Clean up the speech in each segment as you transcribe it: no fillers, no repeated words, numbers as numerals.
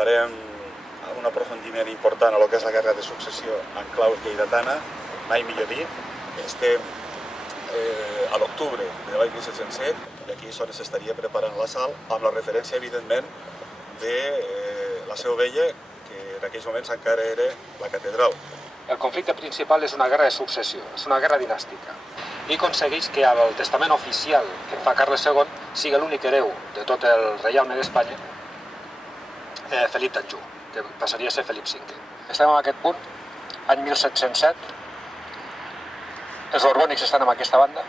farem un aprofundiment important a lo que és la guerra de successió en clau lleidatana, mai millor dit. Estem a l'octubre de l'any 1707 i aquí és on s'estaria preparant l'assalt, amb la referència, evidentment, de la Seu Vella, que en aquells moments encara era la catedral. El conflicte principal és una guerra de successió, és una guerra dinàstica, i aconsegueix que el testament oficial que fa Carles II sigui l'únic hereu de tot el reialme d'Espanya, Felip d'Anjou, que passaria a ser Felip V. Estem en aquest punt, any 1707, els borbònics estan en aquesta banda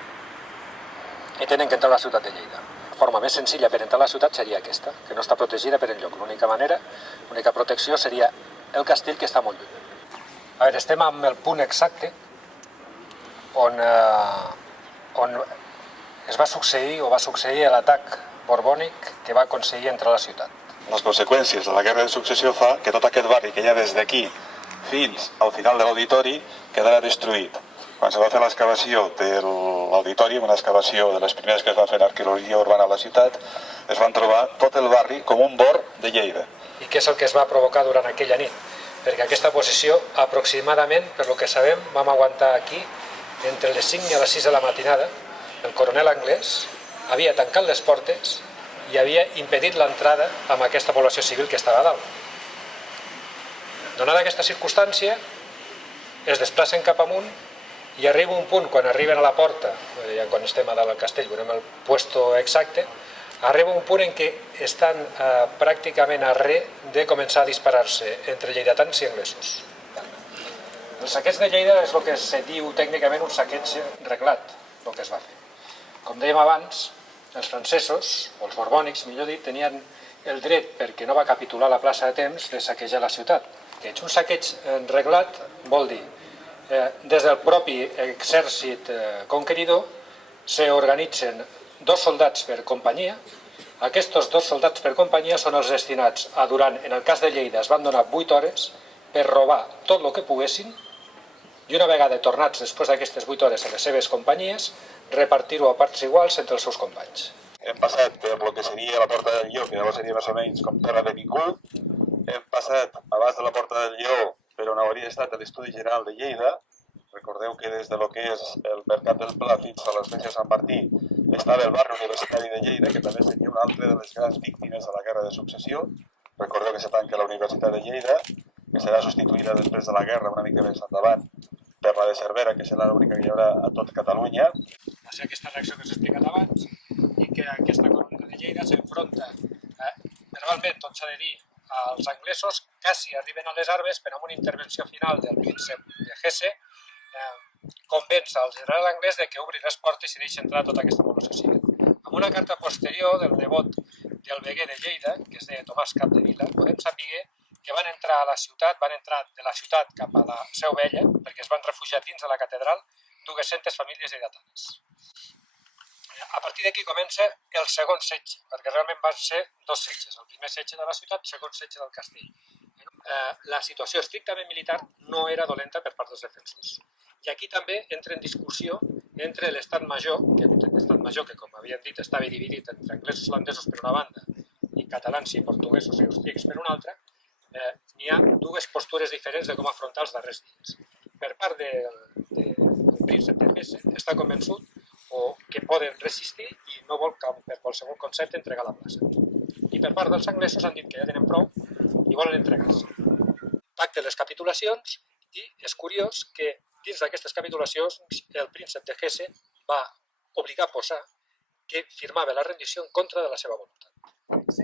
i tenen que entrar a la ciutat de Lleida. La forma més senzilla per entrar a la ciutat seria aquesta, que no està protegida per enlloc. L'única manera, l'única protecció seria el castell, que està molt lluny. A veure, estem en el punt exacte on es va succeir l'atac borbònic que va aconseguir entrar a la ciutat. Les conseqüències de la guerra de successió fa que tot aquest barri que hi ha des d'aquí fins al final de l'auditori quedarà destruït. Quan se va fer l'excavació de l'auditori, una excavació de les primeres que es va fer en arqueologia urbana a la ciutat, es van trobar tot el barri com un bord de Lleida. I què és el que es va provocar durant aquella nit? Perquè aquesta posició, aproximadament, per lo que sabem, vam aguantar aquí entre les 5 i les 6 de la matinada. El coronel anglès havia tancat les portes i havia impedit l'entrada amb aquesta població civil que estava a dalt. Donada aquesta circumstància, es desplacen cap amunt i arriba un punt, quan arriben a la porta, ja quan estem a dalt del castell, veurem el puesto exacte, arriba un punt en què estan pràcticament a res de començar a disparar-se entre lleidatans i anglesos. El saqueig de Lleida és el que se diu tècnicament un saqueig reglat, el que es va fer. Com dèiem abans, els francesos, o els borbònics, millor dit, tenien el dret, perquè no va capitular la plaça de temps, de saquejar la ciutat. Un saqueig reglat vol dir, des del propi exèrcit conqueridor, s'organitzen 2 soldats per companyia. Aquests 2 soldats per companyia són els destinats a, en el cas de Lleida, es van donar 8 hores per robar tot el que poguessin i una vegada tornats després d'aquestes 8 hores a les seves companyies, repartir-ho a parts iguals entre els seus companys. Hem passat per el que seria la Porta del Lleó, que llavors seria més o menys com terra de ningú. Hem passat abans de la Porta del Lleó per on hauria estat l'Estudi General de Lleida. Recordeu que des de lo que és el Mercat del Pla fins a l'església de Sant Martí estava el barri universitari de Lleida, que també seria una altra de les grans víctimes de la guerra de successió. Recordeu que se tanca la Universitat de Lleida, que serà substituïda després de la guerra una mica més endavant per la de Cervera, que serà l'única que hi haurà a tot Catalunya. Va ser aquesta reacció que us he explicat abans i que aquesta columna de Lleida s'enfronta verbalment, tot s'ha de dir, als anglesos, quasi arriben a les armes, però amb una intervenció final del príncep de Hesse convenç al general anglès de que obri les portes i deixi entrar tota aquesta població civil. Amb una carta posterior del nebot del veguer de Lleida, que es deia Tomàs Capdevila, podem saber que van entrar a la ciutat, van entrar de la ciutat cap a la Seu Vella, perquè es van refugiar dins de la catedral 200 famílies lleidatanes. A partir d'aquí comença el segon setge, perquè realment van ser 2 setges, el primer setge de la ciutat, el segon setge del castell. La situació estrictament militar no era dolenta per part dels defensors. I aquí també entra en discussió entre l'estat major, que com havíem dit estava dividit entre anglesos i holandesos per una banda i catalans i portuguesos i austríacs per una altra. N'hi ha 2 postures diferents de com afrontar els darrers dies. Per part del príncep de Hesse està convençut que poden resistir i no vol per qualsevol concepte entregar la plaça. I per part dels anglesos han dit que ja tenen prou i volen entregar-se. Pacten les capitulacions i és curiós que dins d'aquestes capitulacions el príncep de Hesse va obligar a posar que firmava la rendició en contra de la seva voluntat.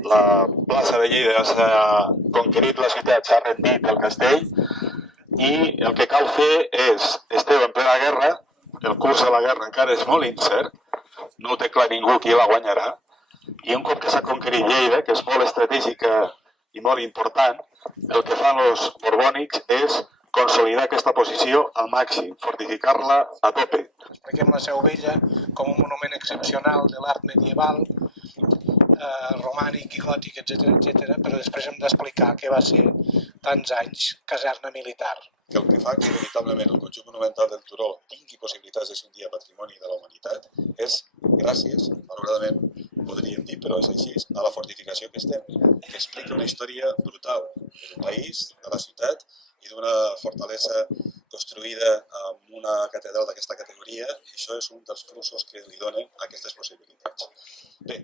La plaça de Lleida s'ha conquerit la ciutat, s'ha rendit el castell i el que cal fer és, esteu en plena guerra, el curs de la guerra encara és molt incert, no ho té clar ningú qui la guanyarà, i un cop que s'ha conquerit Lleida, que és molt estratègica i molt important, el que fan els borbònics és consolidar aquesta posició al màxim, fortificar-la a tope. Expliquem la Seu Vella com un monument excepcional de l'art medieval, romànic i gòtic, etc., però després hem d'explicar que va ser tants anys caserna militar. que el que fa que veritablement el conjunt monumental del Turó tingui possibilitats de ser un dia patrimoni de la humanitat és gràcies, malauradament podríem dir, però és així, a la fortificació que estem, que explica una història brutal del país, de la ciutat i d'una fortalesa construïda amb una catedral d'aquesta categoria, i això és un dels plusos que li donen aquestes possibilitats. Bé,